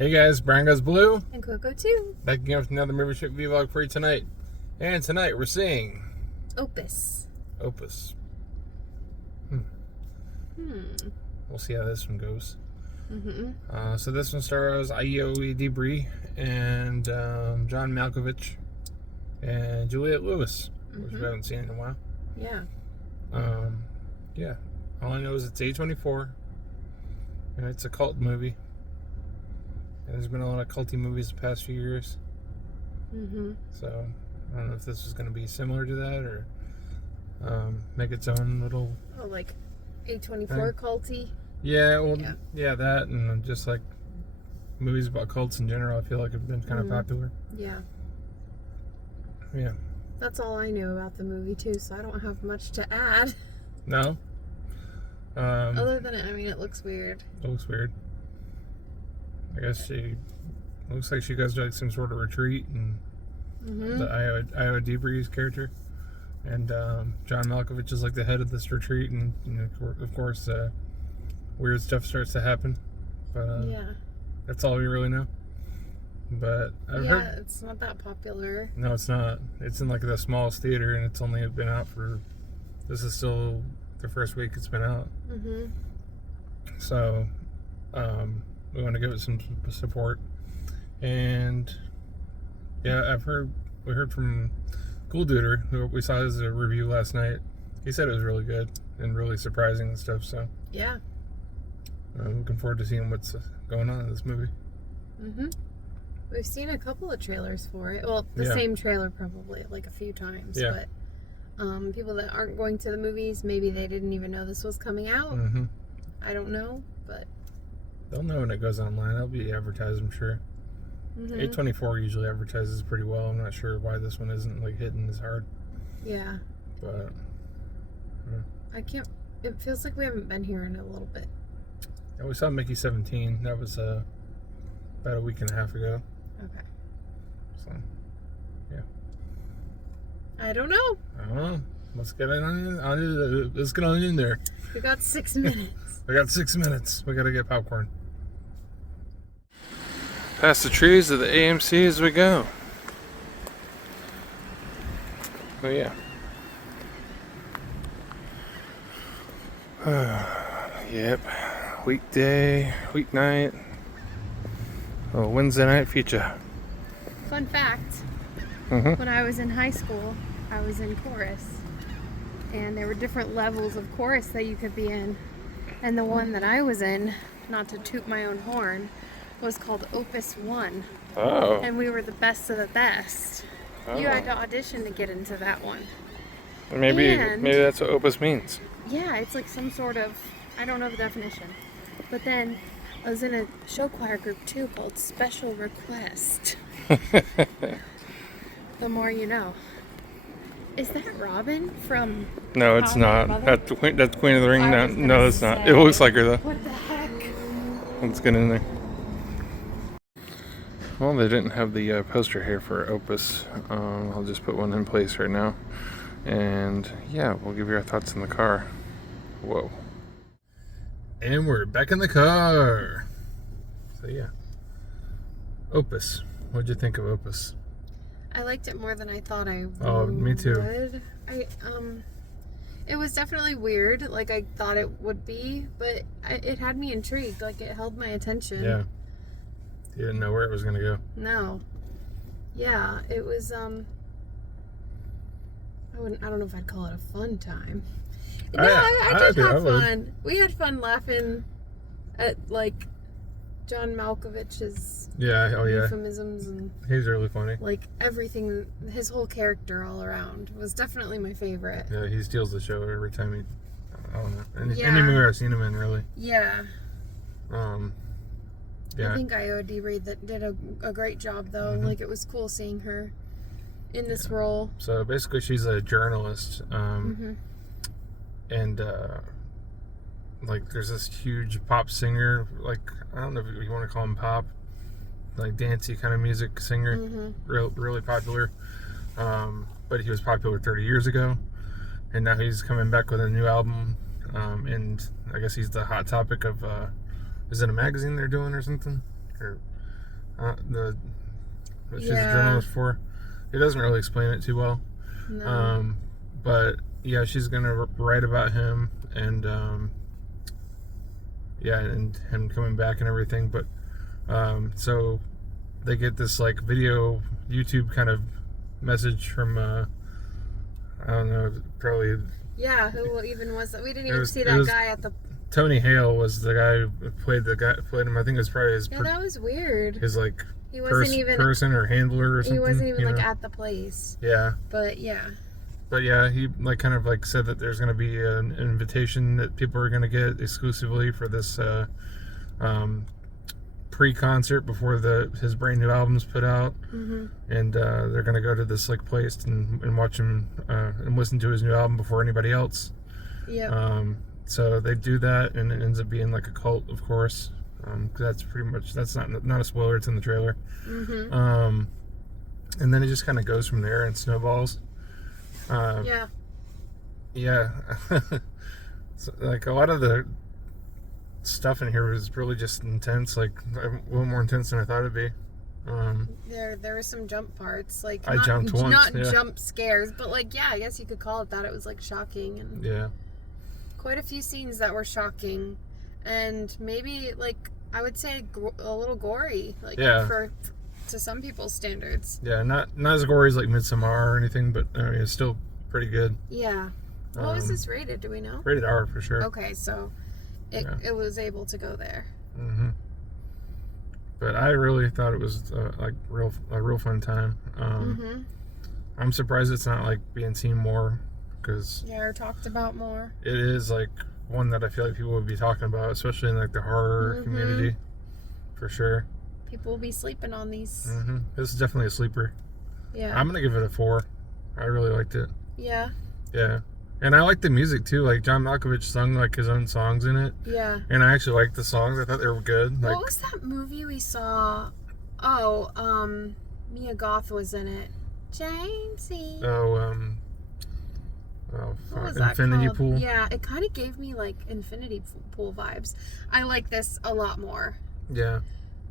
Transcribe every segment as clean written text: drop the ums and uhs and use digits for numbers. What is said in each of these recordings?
Hey guys, briangoesblu. And Coco too. Backing up with another movie trip vlog for you tonight. And tonight we're seeing Opus. Opus. We'll see how this one goes. So this one stars Edibri and John Malkovich and Juliette Lewis, which we haven't seen in a while. Yeah. Yeah. All I know is it's A24. And it's a cult movie. And there's been a lot of culty movies the past few years. So I don't know if this was going to be similar to that or make its own little... Oh, like A24 culty? Yeah, well, yeah, that and just like movies about cults in general, I feel like have been kind of popular. Yeah. Yeah. That's all I knew about the movie too, so I don't have much to add. No? Other than, I mean, it looks weird. It looks weird. I guess looks like she goes to like some sort of retreat, and the Edibri's character, and John Malkovich is like the head of this retreat, and of course weird stuff starts to happen, but yeah, that's all we really know. But I've heard it's not that popular. No, it's not. It's in like the smallest theater, and it's only been out for, this is still the first week it's been out. So we want to give it some support. And yeah, we heard from Cool Duder, who we saw his review last night. He said it was really good and really surprising and stuff, so yeah, I'm looking forward to seeing what's going on in this movie. We've seen a couple of trailers for it. Well, the same trailer probably like a few times, but people that aren't going to the movies, maybe they didn't even know this was coming out. I don't know, but they'll know when it goes online. It'll be advertised, I'm sure. A24 usually advertises pretty well. I'm not sure why this one isn't like hitting as hard. Yeah. But I can't. It feels like we haven't been here in a little bit. Yeah, we saw Mickey 17. That was about a week and a half ago. Okay. So, yeah. I don't know. Let's get let's get on in there. We got 6 minutes. We got 6 minutes. We gotta get popcorn. Past the trees of the AMC as we go. Oh yeah. Yep. Weeknight. Oh, Wednesday night feature. Fun fact. When I was in high school, I was in chorus. And there were different levels of chorus that you could be in. And the one that I was in, not to toot my own horn, was called Opus 1. Oh. And we were the best of the best. You had to audition to get into that one. Maybe that's what Opus means. Yeah, it's like some sort of, I don't know the definition. But then I was in a show choir group too called Special Request. The more you know. Is that Robin from... No, it's not. That's Queen of the Ring. No, it's not. It looks like her though. What the heck? Let's get in there. Well, they didn't have the poster here for Opus. I'll just put one in place right now. And yeah, we'll give you our thoughts in the car. Whoa. And we're back in the car. So yeah. Opus. What'd you think of Opus? I liked it more than I thought I would. Oh, me too. It was definitely weird, like I thought it would be, but it had me intrigued. Like it held my attention. Yeah. You didn't know where it was gonna go. No. Yeah, it was. I don't know if I'd call it a fun time. No, I did have fun. We had fun laughing at like John Malkovich's euphemisms and he's really funny. Like everything, his whole character all around was definitely my favorite. Yeah, he steals the show every time he. I don't know. Any movie I've seen him in, really. Yeah. Yeah. I think Edibri that did a great job though. Like it was cool seeing her in this role. So basically, she's a journalist, and like there's this huge pop singer, like I don't know if you want to call him pop, like dancey kind of music singer, really popular. But he was popular 30 years ago, and now he's coming back with a new album. And I guess he's the hot topic of is it a magazine they're doing or something? Or That she's a journalist for. It doesn't really explain it too well. No. But yeah, she's gonna write about him and and him coming back and everything. But so they get this like video YouTube kind of message from I don't know, probably. Yeah, who even was that? We didn't even see that guy at the. Tony Hale was the guy who played him. I think it was probably his. Yeah, that was weird. His like he wasn't even person or handler or something. He wasn't even like at the place. Yeah. But yeah. But yeah, he like kind of like said that there's going to be an invitation that people are going to get exclusively for this pre-concert before his brand new album's put out, and they're going to go to this like place and watch him and listen to his new album before anybody else. Yeah. So they do that, and it ends up being like a cult, of course. That's not a spoiler. It's in the trailer. And then it just kind of goes from there and snowballs. Yeah. So, like a lot of the stuff in here was really just intense, like a little more intense than I thought it'd be. There were some jump parts, like I jumped once, not jump scares, but like I guess you could call it that. It was like shocking and quite a few scenes that were shocking, and maybe like I would say a little gory, like to some people's standards. Yeah, not as gory as like Midsommar or anything, but I mean, it's still pretty good. Yeah. What was this rated? Do we know? Rated R for sure. Okay, so it was able to go there. But I really thought it was like a real fun time. I'm surprised it's not like being seen more, because or talked about more. It is like one that I feel like people would be talking about, especially in like the horror community, for sure. People will be sleeping on these. This is definitely a sleeper. Yeah. I'm gonna give it a 4. I really liked it. Yeah. Yeah. And I like the music too. Like John Malkovich sung like his own songs in it. Yeah. And I actually liked the songs. I thought they were good. Like, what was that movie we saw? Mia Goth was in it. Jamesy. What was that Infinity called? Pool. Yeah, it kind of gave me like Infinity Pool vibes. I like this a lot more. Yeah.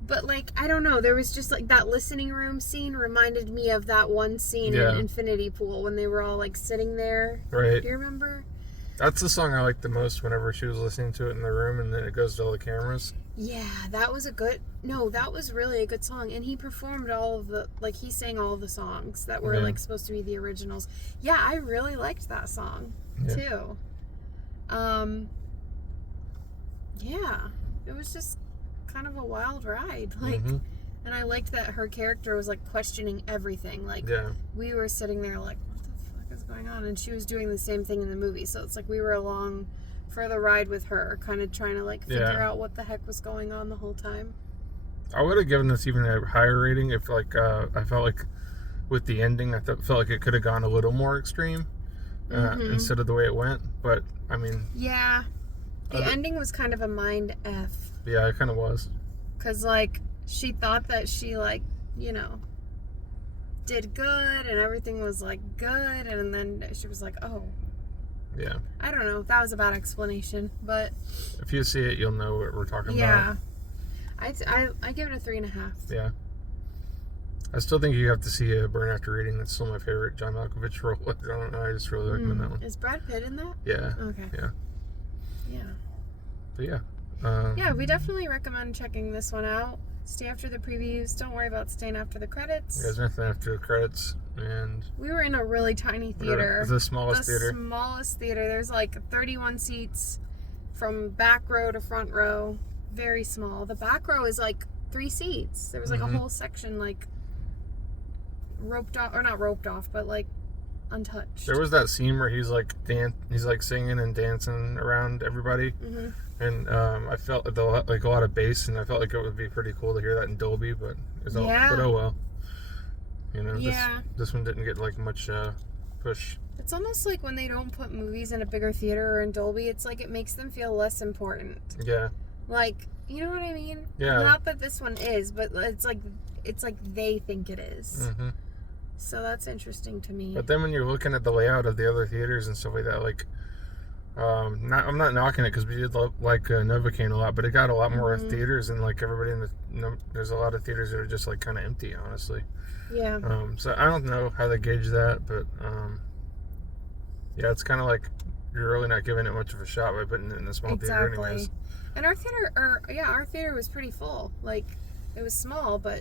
But like, I don't know, there was just like that listening room scene reminded me of that one scene in Infinity Pool when they were all like sitting there. Right. Do you remember? That's the song I liked the most whenever she was listening to it in the room and then it goes to all the cameras. Yeah, that was really a good song. And he performed he sang all of the songs that were like supposed to be the originals. Yeah, I really liked that song too. Yeah, it was just kind of a wild ride. Like, and I liked that her character was like questioning everything. Like, we were sitting there like, what the fuck is going on? And she was doing the same thing in the movie. So it's like we were along for the ride with her, kind of trying to like figure out what the heck was going on the whole time. I would have given this even a higher rating if like I felt like with the ending I felt like it could have gone a little more extreme instead of the way it went. But I mean, the ending was kind of a mind F. Yeah, it kind of was. Because like she thought that she like did good and everything was like good, and then she was like, oh. Yeah. I don't know. That was a bad explanation, but if you see it, you'll know what we're talking about. Yeah. I give it a 3.5. Yeah. I still think you have to see Burn After Reading. That's still my favorite John Malkovich role. I don't know. I just really like him in that one. Is Brad Pitt in that? Yeah. Okay. Yeah. Yeah. But yeah. Yeah, we definitely recommend checking this one out. Stay after the previews. Don't worry about staying after the credits. There's nothing after the credits. And we were in a really tiny theater. The smallest theater. The smallest theater. There's like 31 seats from back row to front row. Very small. The back row is like 3 seats. There was like a whole section like roped off, or not roped off, but like untouched. There was that scene where he's like singing and dancing around everybody. And I felt like a lot of bass, and I felt like it would be pretty cool to hear that in Dolby, but but oh well. You know, this one didn't get like much push. It's almost like when they don't put movies in a bigger theater or in Dolby, it's like it makes them feel less important. Yeah. Like, you know what I mean? Yeah. Not that this one is, but it's like they think it is. So that's interesting to me. But then when you're looking at the layout of the other theaters and stuff like that, like I'm not knocking it because we did like Novocaine a lot, but it got a lot more theaters, and like everybody in there's a lot of theaters that are just like kind of empty, honestly. Yeah. So I don't know how they gauge that, but yeah, it's kind of like you're really not giving it much of a shot by putting it in a small theater anyways. And our theater was pretty full. Like, it was small, but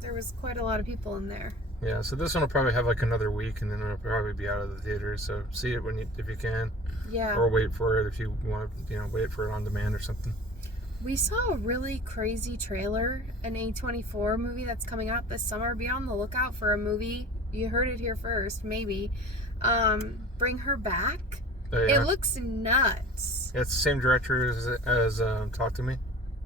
there was quite a lot of people in there. Yeah, so this one will probably have like another week, and then it'll probably be out of the theater. So see it if you can. Yeah. Or wait for it if you want to, wait for it on demand or something. We saw a really crazy trailer, an A24 movie that's coming out this summer. Be on the lookout for a movie. You heard it here first, maybe. Bring Her Back. Oh, yeah. It looks nuts. Yeah, it's the same director as Talk to Me.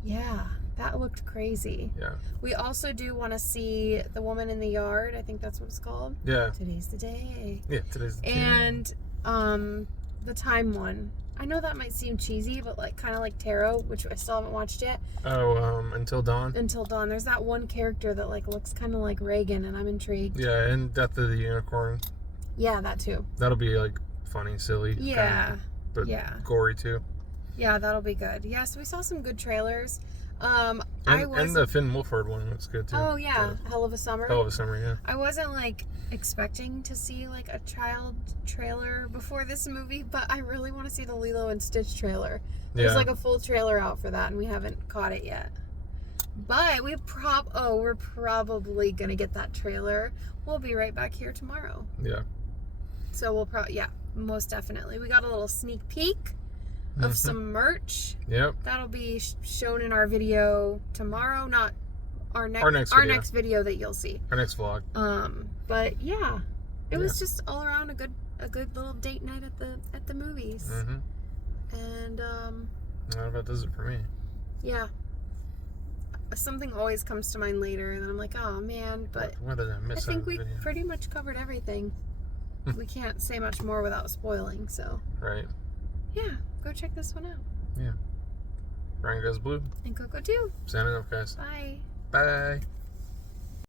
Yeah, that looked crazy. Yeah. We also do want to see The Woman in the Yard. I think that's what it's called. Yeah. Today's the Day. Yeah, today's the day. And the Time one. I know that might seem cheesy, but like kind of like Tarot, which I still haven't watched yet. Oh, Until Dawn. Until Dawn. There's that one character that like looks kind of like Reagan, and I'm intrigued. Yeah, and Death of the Unicorn. Yeah, that too. That'll be like funny, silly. Yeah. Kinda, but yeah. Gory too. Yeah, that'll be good. Yeah, so we saw some good trailers. And the Finn Wolfhard one looks good too. Oh yeah, Hell of a Summer. Hell of a Summer, yeah. I wasn't like expecting to see like a child trailer before this movie, but I really want to see the Lilo and Stitch trailer. There's like a full trailer out for that, and we haven't caught it yet. But we're probably gonna get that trailer. We'll be right back here tomorrow. Yeah. So we'll most definitely. We got a little sneak peek of some merch. Yep. That'll be shown in our video tomorrow, not our next video that you'll see. Our next vlog. But yeah, it was just all around a good little date night at the movies. And that about does it for me. Yeah. Something always comes to mind later, and then I'm like, oh man, but what did I miss? I think we pretty much covered everything. We can't say much more without spoiling, so. Right. Yeah, go check this one out. Yeah. Brian Goes Blue. And Coco too. Signing off, guys. Bye. Bye.